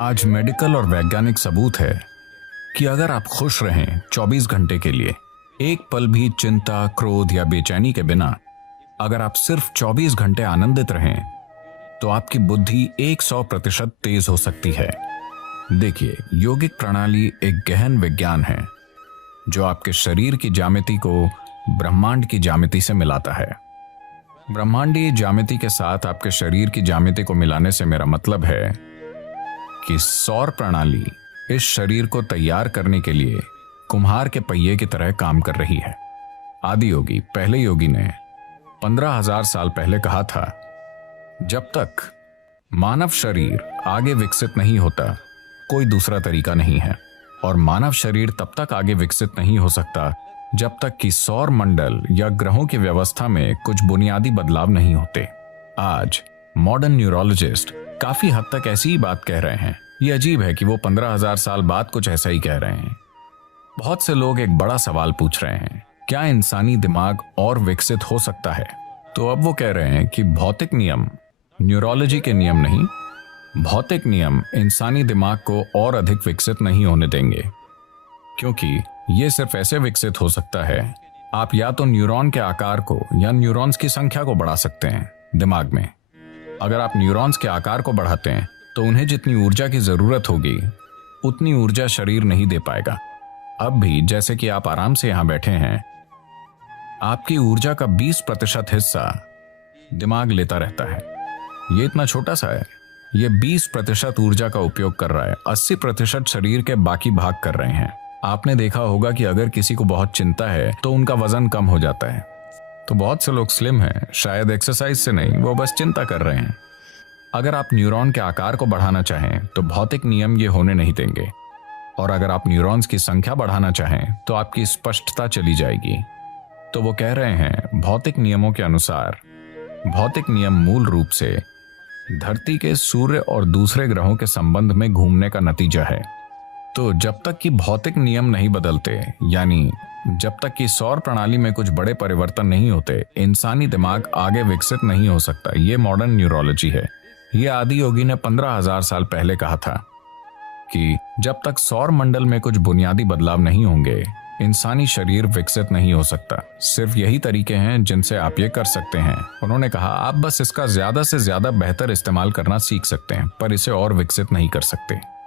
आज मेडिकल और वैज्ञानिक सबूत है कि अगर आप खुश रहें 24 घंटे के लिए, एक पल भी चिंता, क्रोध या बेचैनी के बिना, अगर आप सिर्फ 24 घंटे आनंदित रहें, तो आपकी बुद्धि 100% तेज हो सकती है। देखिए, योगिक प्रणाली एक गहन विज्ञान है जो आपके शरीर की ज्यामिति को ब्रह्मांड की ज्यामिति से मिलाता है। ब्रह्मांडीय ज्यामिति के साथ आपके शरीर की ज्यामिति को मिलाने से मेरा मतलब है कि सौर प्रणाली इस शरीर को तैयार करने के लिए कुम्हार के पहिए की तरह काम कर रही है। आदि योगी, पहले योगी ने 15,000 साल पहले कहा था, जब तक मानव शरीर आगे विकसित नहीं होता, कोई दूसरा तरीका नहीं है। और मानव शरीर तब तक आगे विकसित नहीं हो सकता जब तक कि सौर मंडल या ग्रहों की व्यवस्था में कुछ बुनियादी बदलाव नहीं होते। आज मॉडर्न न्यूरोलॉजिस्ट काफी हद तक ऐसी ही बात कह रहे हैं। ये अजीब है कि वो 15,000 साल बाद कुछ ऐसा ही कह रहे हैं। बहुत से लोग एक बड़ा सवाल पूछ रहे हैं, क्या इंसानी दिमाग और विकसित हो सकता है? तो अब वो कह रहे हैं कि भौतिक नियम, न्यूरोलॉजी के नियम नहीं, भौतिक नियम इंसानी दिमाग को और अधिक विकसित नहीं होने देंगे, क्योंकि ये सिर्फ ऐसे विकसित हो सकता है, आप या तो न्यूरॉन के आकार को या न्यूरॉन्स की संख्या को बढ़ा सकते हैं दिमाग में। अगर आप न्यूरॉन्स के आकार को बढ़ाते हैं तो उन्हें जितनी ऊर्जा की जरूरत होगी उतनी ऊर्जा शरीर नहीं दे पाएगा। अब भी जैसे कि आप आराम से यहां बैठे हैं, आपकी ऊर्जा का 20% हिस्सा दिमाग लेता रहता है। ये इतना छोटा सा है, ये 20% ऊर्जा का उपयोग कर रहा है, 80% शरीर के बाकी भाग कर रहे हैं। आपने देखा होगा कि अगर किसी को बहुत चिंता है तो उनका वजन कम हो जाता है। तो बहुत से लोग स्लिम हैं, शायद एक्सरसाइज से नहीं, वो बस चिंता कर रहे हैं। अगर आप न्यूरॉन के आकार को बढ़ाना चाहें तो भौतिक नियम ये होने नहीं देंगे, और अगर आप न्यूरॉन्स की संख्या बढ़ाना चाहें तो आपकी स्पष्टता चली जाएगी। तो वो कह रहे हैं, भौतिक नियमों के अनुसार भौतिक नियम मूल रूप से धरती के सूर्य और दूसरे ग्रहों के संबंध में घूमने का नतीजा है। तो जब तक कि भौतिक नियम नहीं बदलते, यानी जब तक कि सौर प्रणाली में कुछ बड़े परिवर्तन नहीं होते, इंसानी दिमाग आगे विकसित नहीं हो सकता। ये मॉडर्न न्यूरोलॉजी है। ये आदि योगी ने 15,000 साल पहले कहा था कि जब तक सौर मंडल में कुछ बुनियादी बदलाव नहीं होंगे, इंसानी शरीर विकसित नहीं हो सकता। सिर्फ यही तरीके हैं जिनसे आप ये कर सकते हैं। उन्होंने कहा, आप बस इसका ज्यादा से ज्यादा बेहतर इस्तेमाल करना सीख सकते हैं, पर इसे और विकसित नहीं कर सकते।